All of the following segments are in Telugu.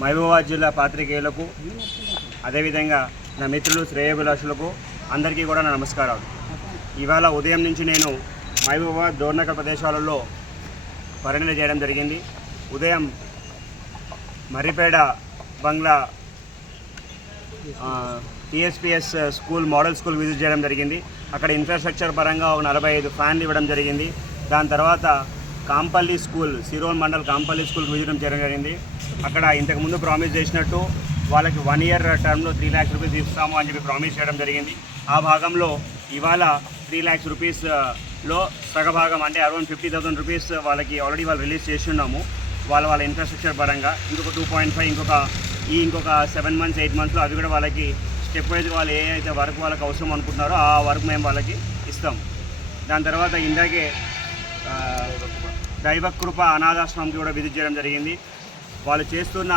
మహబూబాబాద్ జిల్లా పాత్రికేయులకు అదేవిధంగా నా మిత్రులు శ్రేయభిలాషులకు అందరికీ కూడా నా నమస్కారాలు. ఇవాళ ఉదయం నుంచి నేను మహబూబాబాద్ దోర్నకల్ ప్రదేశాలలో పర్యటన చేయడం జరిగింది. ఉదయం Marripeda Bangla TSPS school model school visit చేయడం జరిగింది. అక్కడ ఇన్ఫ్రాస్ట్రక్చర్ పరంగా ఒక నలభై ఐదు ఫ్యాన్లు ఇవ్వడం జరిగింది. దాని తర్వాత కాంపల్లి స్కూల్ సిరోన్ మండల్ కాంపల్లి స్కూల్ విజిట్ చేయడం జరిగింది. అక్కడ ఇంతకుముందు ప్రామిస్ చేసినట్టు వాళ్ళకి వన్ ఇయర్ టర్మ్లో త్రీ ల్యాక్స్ రూపీస్ ఇస్తాము అని చెప్పి ప్రామిస్ చేయడం జరిగింది. ఆ భాగంలో ఇవాళ త్రీ ల్యాక్స్ రూపీస్లో సగభాగం అంటే అరౌండ్ ఫిఫ్టీ థౌసండ్ రూపీస్ వాళ్ళకి ఆల్రెడీ వాళ్ళు రిలీజ్ చేసి ఉన్నాము. వాళ్ళ వాళ్ళ ఇన్ఫ్రాస్ట్రక్చర్ పరంగా ఇంకొక టూ పాయింట్ ఫైవ్ ఇంకొక ఈ ఇంకొక సెవెన్ మంత్స్ ఎయిట్ మంత్స్లో అవి కూడా వాళ్ళకి స్టెప్ వైజ్ వాళ్ళు ఏ అయితే వర్క్ వాళ్ళకి అవసరం అనుకుంటున్నారో ఆ వర్క్ మేము వాళ్ళకి ఇస్తాం దాని తర్వాత ఇందాకే దైవకృప అనాథాశ్రమంకి కూడా విజిట్ చేయడం జరిగింది. వాళ్ళు చేస్తున్న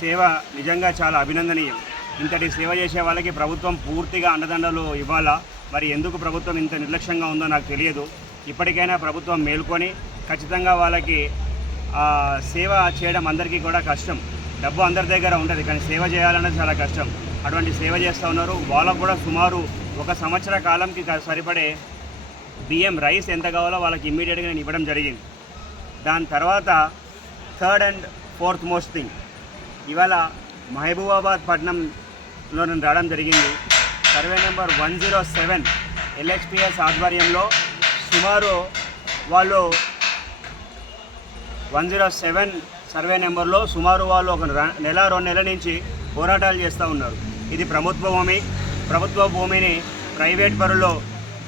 సేవ నిజంగా చాలా అభినందనీయం. ఇంతటి సేవ చేసే వాళ్ళకి ప్రభుత్వం పూర్తిగా అండదండలు ఇవ్వాలా? మరి ఎందుకు ప్రభుత్వం ఇంత నిర్లక్ష్యంగా ఉందో నాకు తెలియదు. ఇప్పటికైనా ప్రభుత్వం మేల్కొని ఖచ్చితంగా వాళ్ళకి సేవ చేయడం అందరికీ కూడా కష్టం. డబ్బు అందరి దగ్గర ఉంటుంది కానీ సేవ చేయాలన్నది చాలా కష్టం. అటువంటి సేవ చేస్తూ ఉన్నారు. వాళ్ళకు కూడా సుమారు ఒక సంవత్సర కాలంకి సరిపడే బియ్యం రైస్ ఎంత కావాలో వాళ్ళకి ఇమ్మీడియట్గా నేను ఇవ్వడం జరిగింది. దాని తర్వాత third and fourth most thing ఇవాళ మహబూబాబాద్ పట్టణంలో నేను రావడం జరిగింది. Survey number one zero seven LHPS ఆధ్వర్యంలో సుమారు వాళ్ళు వన్ జీరో సెవెన్ సర్వే నెంబర్లో సుమారు వాళ్ళు ఒక నెల రెండు నెలల నుంచి పోరాటాలు చేస్తూ ఉన్నారు. ఇది ప్రభుత్వ భూమి ప్రభుత్వ భూమిని ప్రైవేట్ పరుల్లో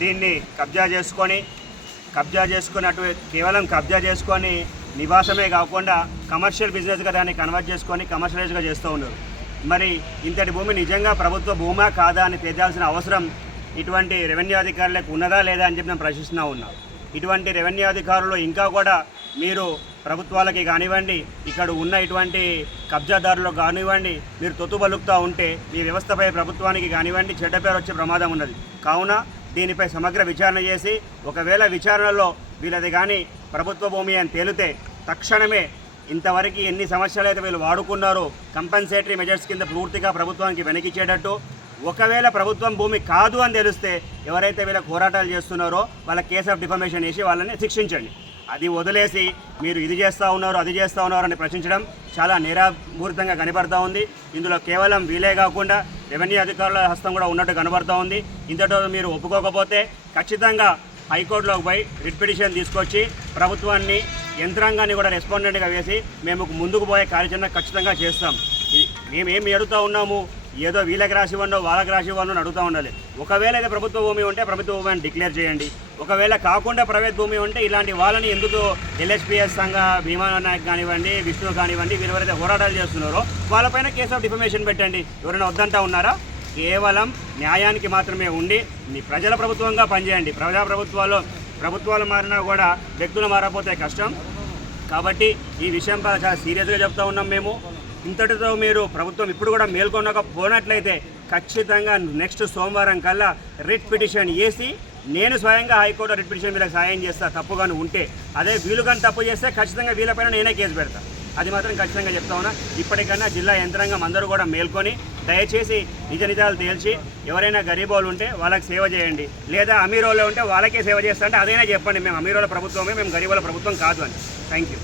దీన్ని కబ్జా చేసుకొని కబ్జా చేసుకున్నట్టు కేవలం కబ్జా చేసుకొని నివాసమే కాకుండా కమర్షియల్ బిజినెస్గా దాన్ని కన్వర్ట్ చేసుకొని కమర్షియలైజ్గా చేస్తూ ఉన్నారు. మరి ఇంతటి భూమి నిజంగా ప్రభుత్వ భూమా కాదా అని తేల్చాల్సిన అవసరం ఇటువంటి రెవెన్యూ అధికారులకు ఉన్నదా లేదా అని చెప్పి నేను ప్రశ్నిస్తూ ఉన్నాను ఇటువంటి రెవెన్యూ అధికారులు ఇంకా కూడా మీరు ప్రభుత్వాలకి కానివ్వండి ఇక్కడ ఉన్న ఇటువంటి కబ్జాదారులకు కానివ్వండి మీరు తొత్తు పలుకుతూ ఉంటే మీ వ్యవస్థపై ప్రభుత్వానికి కానివ్వండి చెడ్డ పేరు వచ్చే ప్రమాదం ఉన్నది. కావున దీనిపై సమగ్ర విచారణ చేసి ఒకవేళ విచారణలో వీళ్ళది కానీ ప్రభుత్వ భూమి అని తేలితే తక్షణమే ఇంతవరకు ఎన్ని సమస్యలు అయితే వీళ్ళు వాడుకున్నారో కంపెన్సేటరీ మెజర్స్ కింద పూర్తిగా ప్రభుత్వానికి వెనకిచ్చేటట్టు ఒకవేళ ప్రభుత్వం భూమి కాదు అని తెలిస్తే ఎవరైతే వీళ్ళ పోరాటాలు చేస్తున్నారో వాళ్ళ కేసు ఆఫ్ డిఫర్మేషన్ వేసి వాళ్ళని శిక్షించండి. అది వదిలేసి మీరు ఇది చేస్తూ ఉన్నారు అది చేస్తూ ఉన్నారు అని ప్రశ్నించడం చాలా నిరాభూరితంగా కనబడతా ఉంది. ఇందులో కేవలం వీలే కాకుండా రెవెన్యూ అధికారుల హస్తం కూడా ఉన్నట్టు కనబడతా ఉంది. ఇంతటో మీరు ఒప్పుకోకపోతే ఖచ్చితంగా హైకోర్టులోకి పోయి రిట్ పిటిషన్ తీసుకొచ్చి ప్రభుత్వాన్ని యంత్రాంగాన్ని కూడా రెస్పాండెంట్గా వేసి మేము ముందుకు పోయే కార్యాచరణ ఖచ్చితంగా చేస్తాం. మేమేమి అడుగుతూ ఉన్నాము? ఏదో వీళ్ళకి రాసి ఇవ్వండో వాళ్ళకి రాసి ఇవ్వండి అని అడుగుతూ ఉండాలి. ఒకవేళ అయితే ప్రభుత్వ భూమి ఉంటే ప్రభుత్వ భూమి అని డిక్లేర్ చేయండి. ఒకవేళ కాకుండా ప్రైవేట్ భూమి ఉంటే ఇలాంటి వాళ్ళని ఎందుకు ఎల్ఎస్పీఎస్ సంఘ భీమా నాయక్ కానివ్వండి విష్ణు కానివ్వండి వీరు ఎవరైతే పోరాటాలు చేస్తున్నారో వాళ్ళపైన కేసు ఆఫ్ డిఫర్మేషన్ పెట్టండి. ఎవరైనా వద్దంటా ఉన్నారా? కేవలం న్యాయానికి మాత్రమే ఉండి మీ ప్రజల ప్రభుత్వంగా పనిచేయండి. ప్రజా ప్రభుత్వాలు ప్రభుత్వాలు మారినా కూడా వ్యక్తులు మారకపోతే కష్టం. కాబట్టి ఈ విషయం పై చాలా సీరియస్గా చెప్తా ఉన్నాం మేము. ఇంతటితో మీరు ప్రభుత్వం ఇప్పుడు కూడా మేల్కొనకపోయినట్లయితే ఖచ్చితంగా నెక్స్ట్ సోమవారం కల్లా రిట్ పిటిషన్ వేసి నేను స్వయంగా హైకోర్టు రిట్ పిటిషన్ వీళ్ళకి సాయం చేస్తా తప్పుగాను ఉంటే. అదే వీలు కానీ తప్పు చేస్తే ఖచ్చితంగా వీళ్ళపైన నేనే కేసు పెడతా. అది మాత్రం ఖచ్చితంగా చెప్తా ఉన్నా. ఇప్పటికన్నా జిల్లా యంత్రాంగం అందరూ కూడా మేల్కొని దయచేసి నిజ నిజాలు తేల్చి ఎవరైనా గరీబోలు ఉంటే వాళ్ళకి సేవ చేయండి. లేదా అమీరోళ్ళు ఉంటే వాళ్ళకే సేవ చేస్తా అంటే అదైనా చెప్పండి. మేము అమీరోల ప్రభుత్వమే మేము గరీబోల ప్రభుత్వం కాదు అని. Thank you.